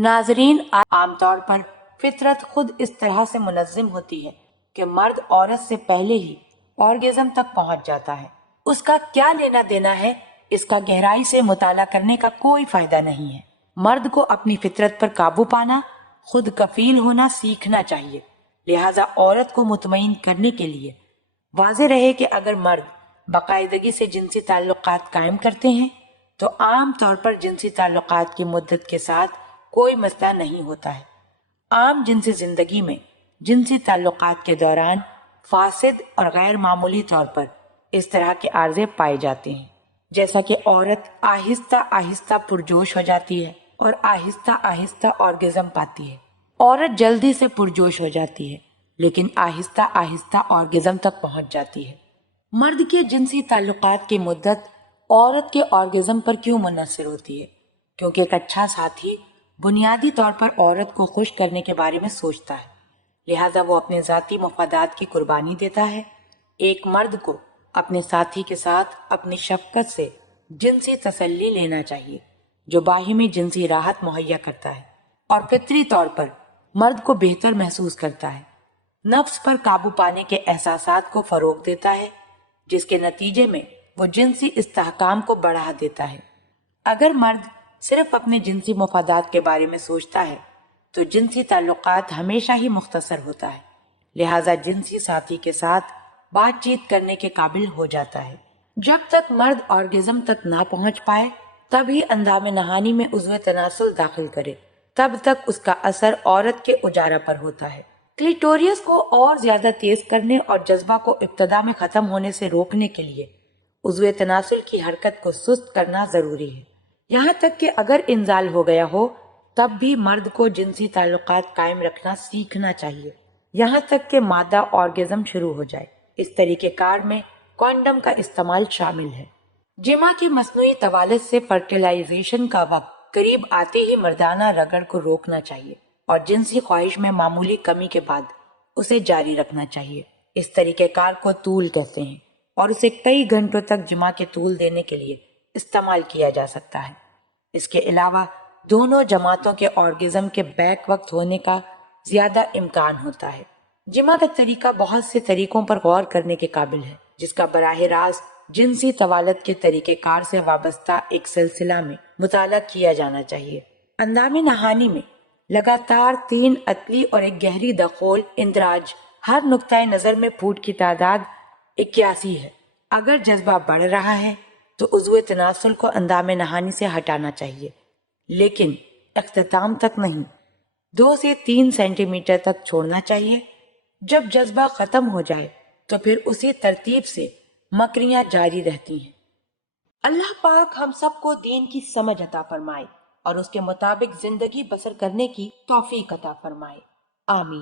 ناظرین، عام طور پر فطرت خود اس طرح سے منظم ہوتی ہے کہ مرد عورت سے پہلے ہی آرگزم تک پہنچ جاتا ہے۔ اس کا کیا لینا دینا ہے، اس کا گہرائی سے مطالعہ کرنے کا کوئی فائدہ نہیں ہے۔ مرد کو اپنی فطرت پر قابو پانا، خود کفیل ہونا سیکھنا چاہیے۔ لہٰذا عورت کو مطمئن کرنے کے لیے واضح رہے کہ اگر مرد باقاعدگی سے جنسی تعلقات قائم کرتے ہیں تو عام طور پر جنسی تعلقات کی مدت کے ساتھ کوئی مسئلہ نہیں ہوتا ہے۔ عام جنسی زندگی میں جنسی تعلقات کے دوران فاسد اور غیر معمولی طور پر اس طرح کے عارضے پائے جاتے ہیں، جیسا کہ عورت آہستہ آہستہ پرجوش ہو جاتی ہے اور آہستہ آہستہ آرگزم پاتی ہے۔ عورت جلدی سے پرجوش ہو جاتی ہے لیکن آہستہ آہستہ آرگزم تک پہنچ جاتی ہے۔ مرد کے جنسی تعلقات کی مدت عورت کے آرگزم پر کیوں منحصر ہوتی ہے؟ کیونکہ ایک اچھا ساتھی بنیادی طور پر عورت کو خوش کرنے کے بارے میں سوچتا ہے، لہٰذا وہ اپنے ذاتی مفادات کی قربانی دیتا ہے۔ ایک مرد کو اپنے ساتھی کے ساتھ اپنی شفقت سے جنسی تسلی لینا چاہیے جو باہمی جنسی راحت مہیا کرتا ہے اور فطری طور پر مرد کو بہتر محسوس کرتا ہے۔ نفس پر قابو پانے کے احساسات کو فروغ دیتا ہے جس کے نتیجے میں وہ جنسی استحکام کو بڑھا دیتا ہے۔ اگر مرد صرف اپنے جنسی مفادات کے بارے میں سوچتا ہے تو جنسی تعلقات ہمیشہ ہی مختصر ہوتا ہے، لہٰذا جنسی ساتھی کے ساتھ بات چیت کرنے کے قابل ہو جاتا ہے۔ جب تک مرد آرگزم تک نہ پہنچ پائے تب ہی اندام نہانی میں عضو تناسل داخل کرے، تب تک اس کا اثر عورت کے اجارہ پر ہوتا ہے۔ کلیٹوریس کو اور زیادہ تیز کرنے اور جذبہ کو ابتدا میں ختم ہونے سے روکنے کے لیے عضو تناسل کی حرکت کو سست کرنا ضروری ہے۔ یہاں تک کہ اگر انزال ہو گیا ہو تب بھی مرد کو جنسی تعلقات قائم رکھنا سیکھنا چاہیے یہاں تک کہ مادہ آرگزم شروع ہو جائے۔ اس طریقہ کار میں کونڈم کا استعمال شامل ہے۔ جمع کے مصنوعی توالد سے فرٹیلائزیشن کا وقت قریب آتے ہی مردانہ رگڑ کو روکنا چاہیے اور جنسی خواہش میں معمولی کمی کے بعد اسے جاری رکھنا چاہیے۔ اس طریقہ کار کو طول کہتے ہیں اور اسے کئی گھنٹوں تک جمع کے طول دینے کے لیے استعمال کیا جا سکتا ہے۔ اس کے علاوہ دونوں جماعتوں کے آرگزم کے بیک وقت ہونے کا زیادہ امکان ہوتا ہے۔ جمع کا طریقہ بہت سے طریقوں پر غور کرنے کے قابل ہے جس کا براہ راست جنسی توالد کے طریقہ کار سے وابستہ ایک سلسلہ میں مطالعہ کیا جانا چاہیے۔ اندام نہانی میں لگاتار 3 عطلی اور ایک گہری دخول اندراج ہر نقطۂ نظر میں پھوٹ کی تعداد 81 ہے۔ اگر جذبہ بڑھ رہا ہے تو عضو تناسل کو اندام نہانی سے ہٹانا چاہیے لیکن اختتام تک نہیں، 2 سے 3 سینٹی میٹر تک چھوڑنا چاہیے۔ جب جذبہ ختم ہو جائے تو پھر اسی ترتیب سے مکریاں جاری رہتی ہیں۔ اللہ پاک ہم سب کو دین کی سمجھ عطا فرمائے اور اس کے مطابق زندگی بسر کرنے کی توفیق عطا فرمائے، آمین۔